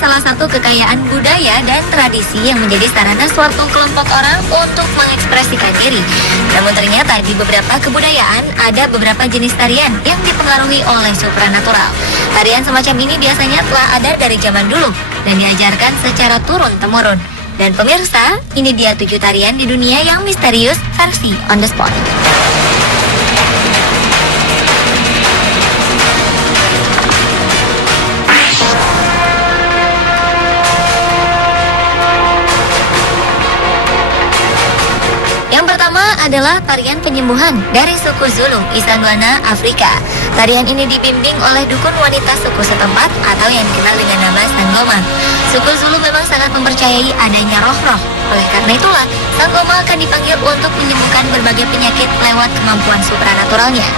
salah satu kekayaan budaya dan tradisi yang menjadi sarana suatu kelompok orang untuk mengekspresikan diri. Namun ternyata di beberapa kebudayaan ada beberapa jenis tarian yang dipengaruhi oleh supranatural. Tarian semacam ini biasanya telah ada dari zaman dulu dan diajarkan secara turun-temurun. Dan pemirsa, ini dia 7 tarian di dunia yang misterius versi On The Spot. Adalah tarian penyembuhan dari suku Zulu, Isangwana, Afrika. Tarian ini dibimbing oleh dukun wanita suku setempat atau yang dikenal dengan nama Sangoma. Suku Zulu memang sangat mempercayai adanya roh-roh. Oleh karena itulah, Sangoma akan dipanggil untuk menyembuhkan berbagai penyakit lewat kemampuan supranaturalnya.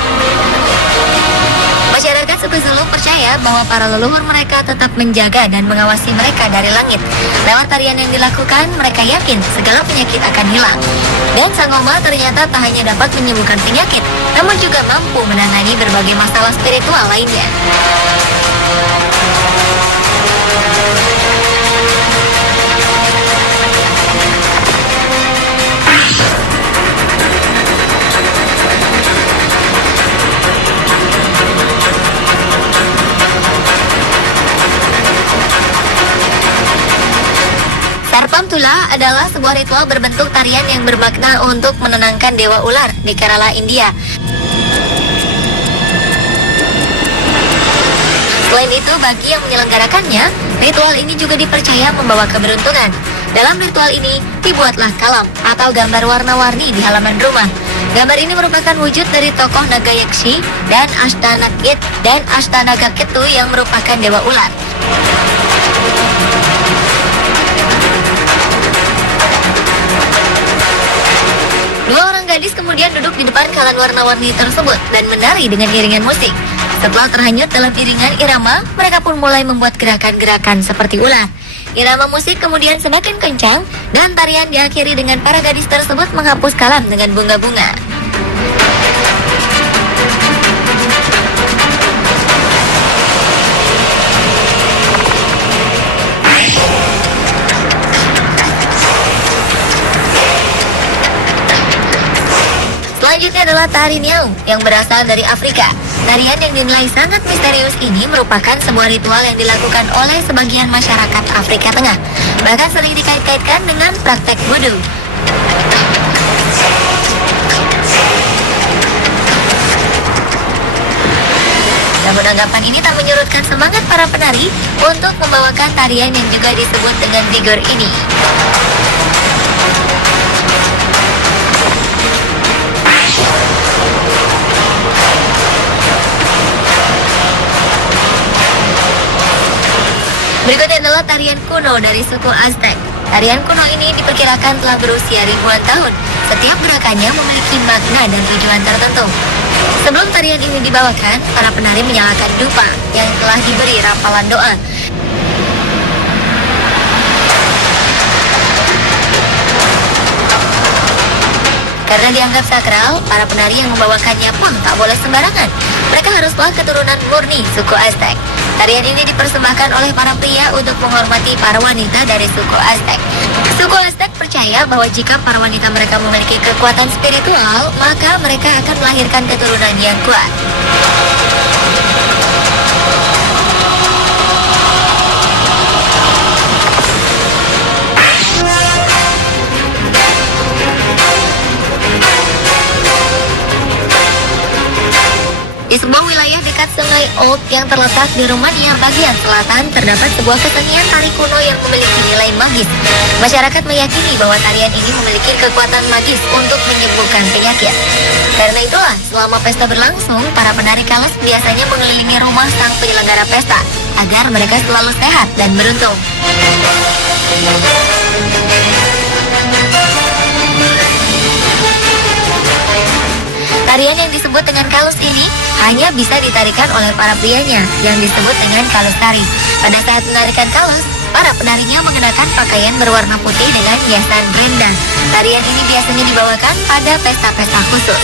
Masyarakat suku Zulu percaya bahwa para leluhur mereka tetap menjaga dan mengawasi mereka dari langit. Lewat tarian yang dilakukan, mereka yakin segala penyakit akan hilang. Dan Sangoma ternyata tak hanya dapat menyembuhkan penyakit, namun juga mampu menangani berbagai masalah spiritual lainnya. Sarpamtula adalah sebuah ritual berbentuk tarian yang bermakna untuk menenangkan dewa ular di Kerala, India. Selain itu, bagi yang menyelenggarakannya, ritual ini juga dipercaya membawa keberuntungan. Dalam ritual ini, dibuatlah kalam atau gambar warna-warni di halaman rumah. Gambar ini merupakan wujud dari tokoh naga Yakshi dan Ashtanagaketu yang merupakan dewa ular. Dua orang gadis kemudian duduk di depan kalan warna-warni tersebut dan menari dengan iringan musik. Setelah terhanyut dalam iringan irama, mereka pun mulai membuat gerakan-gerakan seperti ular. Irama musik kemudian semakin kencang dan tarian diakhiri dengan para gadis tersebut menghapus kalam dengan bunga-bunga. Selanjutnya adalah tari Niau yang berasal dari Afrika. Tarian yang dinilai sangat misterius ini merupakan sebuah ritual yang dilakukan oleh sebagian masyarakat Afrika Tengah. Bahkan sering dikait-kaitkan dengan praktek voodoo. Namun anggapan ini tak menyurutkan semangat para penari untuk membawakan tarian yang juga disebut dengan figur ini. Berikutnya adalah tarian kuno dari suku Aztec. Tarian kuno ini diperkirakan telah berusia ribuan tahun. Setiap gerakannya memiliki makna dan tujuan tertentu. Sebelum tarian ini dibawakan, para penari menyalakan dupa yang telah diberi rapalan doa. Karena dianggap sakral, para penari yang membawakannya pun tak boleh sembarangan. Mereka haruslah keturunan murni suku Aztec. Tarian ini dipersembahkan oleh para pria untuk menghormati para wanita dari suku Aztec. Suku Aztec percaya bahwa jika para wanita mereka memiliki kekuatan spiritual, maka mereka akan melahirkan keturunan yang kuat. Di sebuah wilayah dekat Sungai Old yang terletak di Rumania bagian selatan, terdapat sebuah kesenian tari kuno yang memiliki nilai magis. Masyarakat meyakini bahwa tarian ini memiliki kekuatan magis untuk menyembuhkan penyakit. Karena itulah, selama pesta berlangsung, para penari kalas biasanya mengelilingi rumah sang penyelenggara pesta agar mereka selalu sehat dan beruntung. Tarian yang disebut dengan kalus ini hanya bisa ditarikan oleh para prianya yang disebut dengan kalus tari. Pada saat menarikan kalus, para penarinya mengenakan pakaian berwarna putih dengan hiasan brenda. Tarian ini biasanya dibawakan pada pesta-pesta khusus.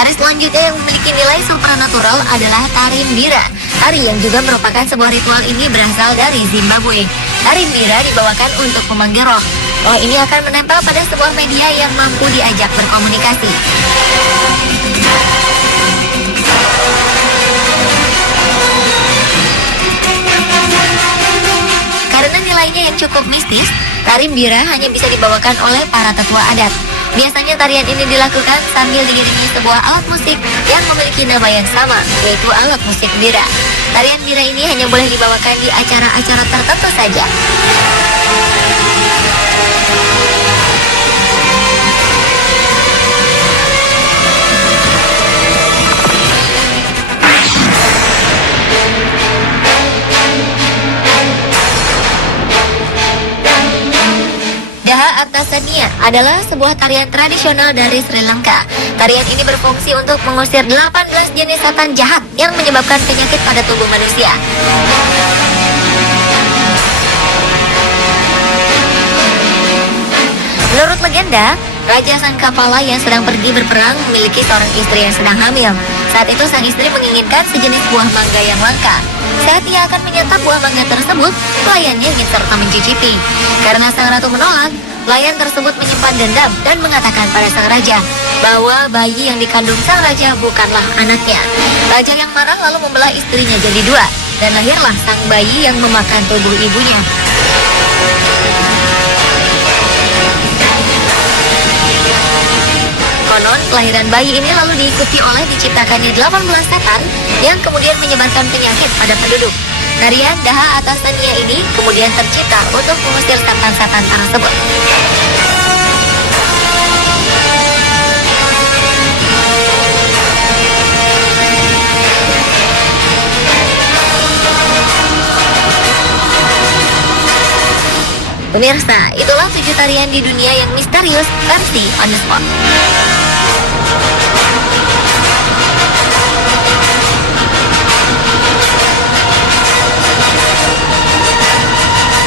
Tari selanjutnya yang memiliki nilai supranatural adalah tari mbira. Tari yang juga merupakan sebuah ritual ini berasal dari Zimbabwe. Tari mbira dibawakan untuk memanggil roh. Roh ini akan menempel pada sebuah media yang mampu diajak berkomunikasi. Karena nilainya yang cukup mistis, tari mbira hanya bisa dibawakan oleh para tetua adat. Biasanya tarian ini dilakukan sambil diiringi sebuah alat musik yang memiliki nama yang sama, yaitu alat musik mbira. Tarian mbira ini hanya boleh dibawakan di acara-acara tertentu saja. Daha Artasania adalah sebuah tarian tradisional dari Sri Lanka. Tarian ini berfungsi untuk mengusir 18 jenis setan jahat yang menyebabkan penyakit pada tubuh manusia. Menurut legenda, Raja Sangkapala yang sedang pergi berperang memiliki seorang istri yang sedang hamil. Saat itu sang istri menginginkan sejenis buah mangga yang langka. Saat ia akan menyantap buah mangga tersebut, pelayannya ingin serta mencicipi. Karena sang ratu menolak, pelayan tersebut menyimpan dendam dan mengatakan pada sang raja bahwa bayi yang dikandung sang raja bukanlah anaknya. Raja yang marah lalu membelah istrinya jadi dua, dan lahirlah sang bayi yang memakan tubuh ibunya. Konon, kelahiran bayi ini lalu diikuti oleh diciptakannya 18 setan yang kemudian menyebarkan penyakit pada penduduk. Tarian Daha Artasania ini kemudian tercipta untuk mengusir setan-setan tersebut. Pemirsa, itulah 7 tarian di dunia yang misterius versi On The Spot.